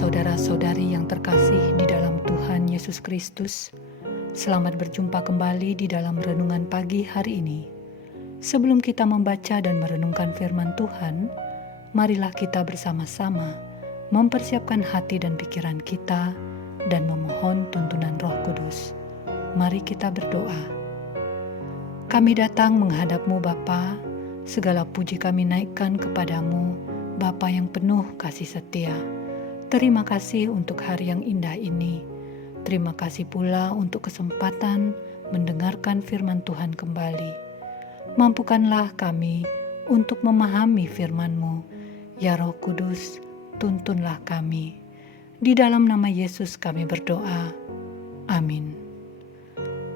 Saudara-saudari yang terkasih di dalam Tuhan Yesus Kristus, selamat berjumpa kembali di dalam renungan pagi hari ini. Sebelum kita membaca dan merenungkan firman Tuhan, marilah kita bersama-sama mempersiapkan hati dan pikiran kita dan memohon tuntunan Roh Kudus. Mari kita berdoa. Kami datang menghadap-Mu Bapa, segala puji kami naikkan kepadamu, Bapa yang penuh kasih setia. Terima kasih untuk hari yang indah ini. Terima kasih pula untuk kesempatan mendengarkan firman Tuhan kembali. Mampukanlah kami untuk memahami firman-Mu. Ya Roh Kudus, tuntunlah kami. Di dalam nama Yesus kami berdoa. Amin.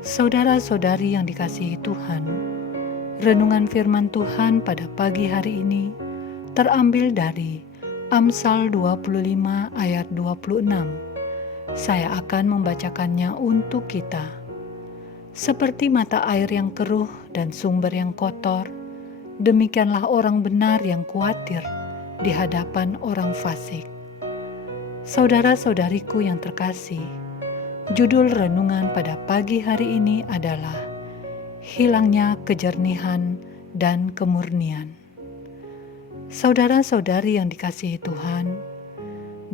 Saudara-saudari yang dikasihi Tuhan, renungan firman Tuhan pada pagi hari ini terambil dari Amsal 25 ayat 26. Saya akan membacakannya untuk kita. Seperti mata air yang keruh dan sumber yang kotor, demikianlah orang benar yang khawatir di hadapan orang fasik. Saudara-saudariku yang terkasih, judul renungan pada pagi hari ini adalah Hilangnya Kejernihan dan Kemurnian. Saudara-saudari yang dikasihi Tuhan,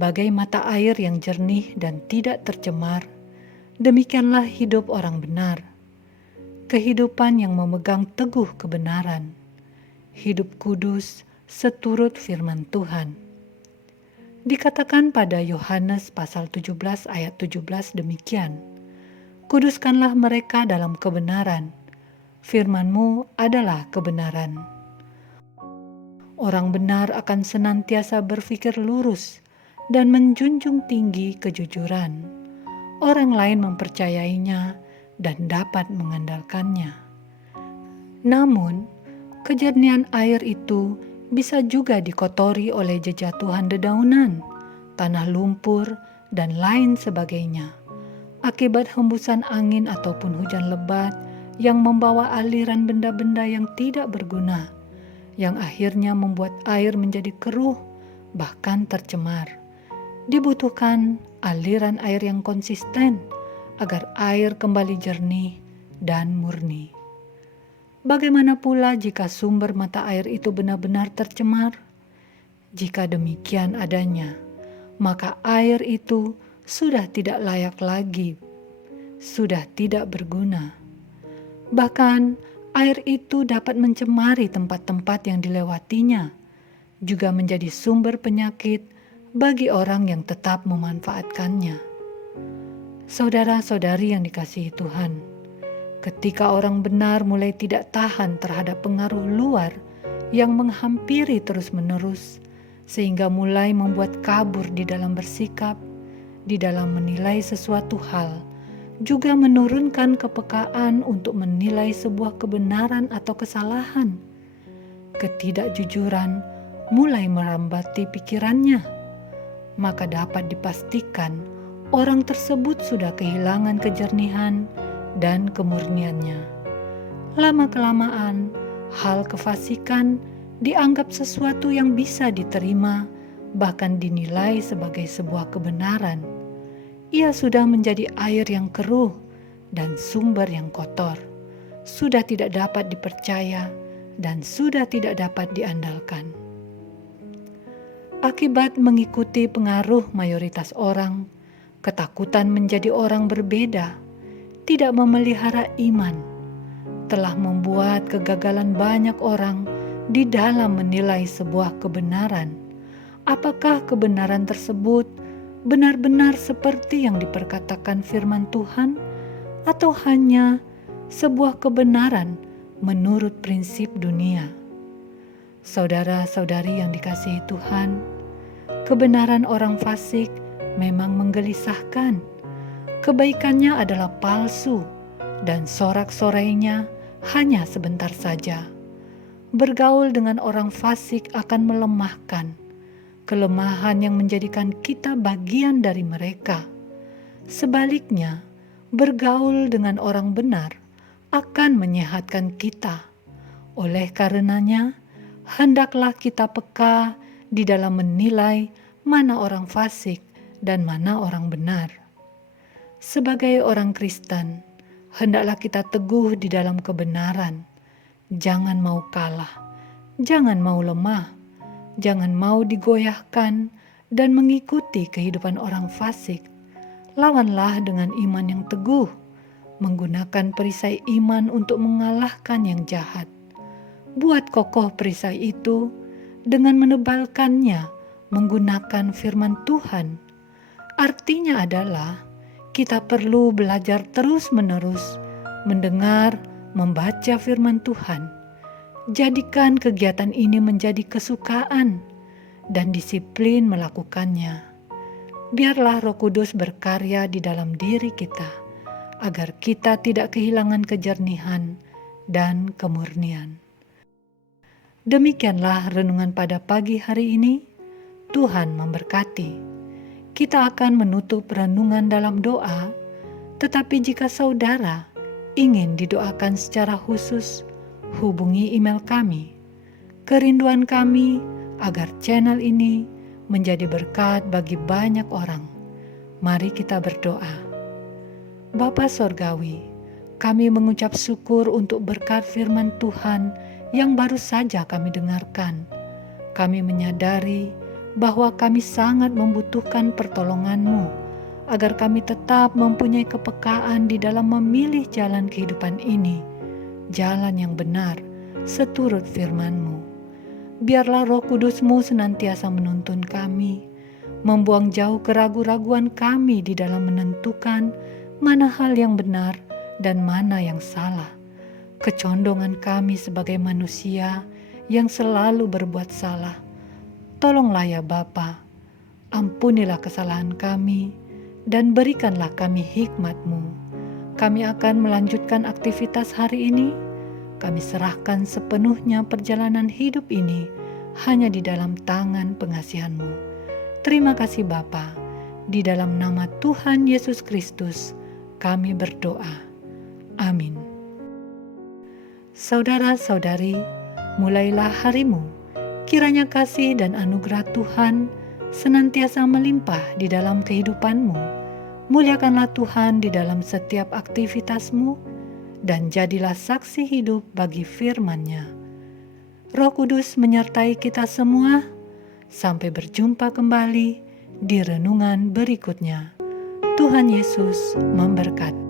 bagai mata air yang jernih dan tidak tercemar, demikianlah hidup orang benar. Kehidupan yang memegang teguh kebenaran, hidup kudus seturut firman Tuhan. Dikatakan pada Yohanes pasal 17 ayat 17 demikian, kuduskanlah mereka dalam kebenaran, firman-Mu adalah kebenaran. Orang benar akan senantiasa berpikir lurus dan menjunjung tinggi kejujuran. Orang lain mempercayainya dan dapat mengandalkannya. Namun, kejernihan air itu bisa juga dikotori oleh jejatuhan dedaunan, tanah lumpur, dan lain sebagainya. Akibat hembusan angin ataupun hujan lebat yang membawa aliran benda-benda yang tidak berguna, yang akhirnya membuat air menjadi keruh, bahkan tercemar. Dibutuhkan aliran air yang konsisten agar air kembali jernih dan murni. Bagaimana pula jika sumber mata air itu benar-benar tercemar? Jika demikian adanya, maka air itu sudah tidak layak lagi, sudah tidak berguna. Bahkan air itu dapat mencemari tempat-tempat yang dilewatinya, juga menjadi sumber penyakit bagi orang yang tetap memanfaatkannya. Saudara-saudari yang dikasihi Tuhan, ketika orang benar mulai tidak tahan terhadap pengaruh luar yang menghampiri terus-menerus, sehingga mulai membuat kabur di dalam bersikap, di dalam menilai sesuatu hal, juga menurunkan kepekaan untuk menilai sebuah kebenaran atau kesalahan. Ketidakjujuran mulai merambati pikirannya, maka dapat dipastikan orang tersebut sudah kehilangan kejernihan dan kemurniannya. Lama-kelamaan, hal kefasikan dianggap sesuatu yang bisa diterima, bahkan dinilai sebagai sebuah kebenaran. Ia sudah menjadi air yang keruh dan sumber yang kotor, sudah tidak dapat dipercaya dan sudah tidak dapat diandalkan. Akibat mengikuti pengaruh mayoritas orang, ketakutan menjadi orang berbeda, tidak memelihara iman, telah membuat kegagalan banyak orang di dalam menilai sebuah kebenaran. Apakah kebenaran tersebut benar-benar seperti yang diperkatakan firman Tuhan, atau hanya sebuah kebenaran menurut prinsip dunia? Saudara-saudari yang dikasihi Tuhan, kebenaran orang fasik memang menggelisahkan. Kebaikannya adalah palsu dan sorak-sorainya hanya sebentar saja. Bergaul dengan orang fasik akan melemahkan, kelemahan yang menjadikan kita bagian dari mereka. Sebaliknya, bergaul dengan orang benar akan menyehatkan kita. Oleh karenanya, hendaklah kita peka di dalam menilai mana orang fasik dan mana orang benar. Sebagai orang Kristen, hendaklah kita teguh di dalam kebenaran. Jangan mau kalah, jangan mau lemah, jangan mau digoyahkan dan mengikuti kehidupan orang fasik. Lawanlah dengan iman yang teguh, menggunakan perisai iman untuk mengalahkan yang jahat. Buat kokoh perisai itu dengan menebalkannya menggunakan firman Tuhan. Artinya adalah kita perlu belajar terus-menerus mendengar, membaca firman Tuhan. Jadikan kegiatan ini menjadi kesukaan dan disiplin melakukannya. Biarlah Roh Kudus berkarya di dalam diri kita, agar kita tidak kehilangan kejernihan dan kemurnian. Demikianlah renungan pada pagi hari ini. Tuhan memberkati. Kita akan menutup renungan dalam doa, tetapi jika saudara ingin didoakan secara khusus, hubungi email kami. Kerinduan kami agar channel ini menjadi berkat bagi banyak orang. Mari kita berdoa. Bapa Sorgawi, kami mengucap syukur untuk berkat firman Tuhan yang baru saja kami dengarkan. Kami menyadari bahwa kami sangat membutuhkan pertolongan-Mu, agar kami tetap mempunyai kepekaan di dalam memilih jalan kehidupan ini, jalan yang benar, seturut firman-Mu. Biarlah Roh Kudus-Mu senantiasa menuntun kami, membuang jauh keraguan-raguan kami di dalam menentukan mana hal yang benar dan mana yang salah. Kecondongan kami sebagai manusia yang selalu berbuat salah. Tolonglah ya Bapa, ampunilah kesalahan kami, dan berikanlah kami hikmat-Mu. Kami akan melanjutkan aktivitas hari ini. Kami serahkan sepenuhnya perjalanan hidup ini hanya di dalam tangan pengasihan-Mu. Terima kasih Bapa, di dalam nama Tuhan Yesus Kristus kami berdoa. Amin. Saudara-saudari, mulailah harimu. Kiranya kasih dan anugerah Tuhan senantiasa melimpah di dalam kehidupanmu. Muliakanlah Tuhan di dalam setiap aktivitasmu, dan jadilah saksi hidup bagi firman-Nya. Roh Kudus menyertai kita semua. Sampai berjumpa kembali di renungan berikutnya. Tuhan Yesus memberkati.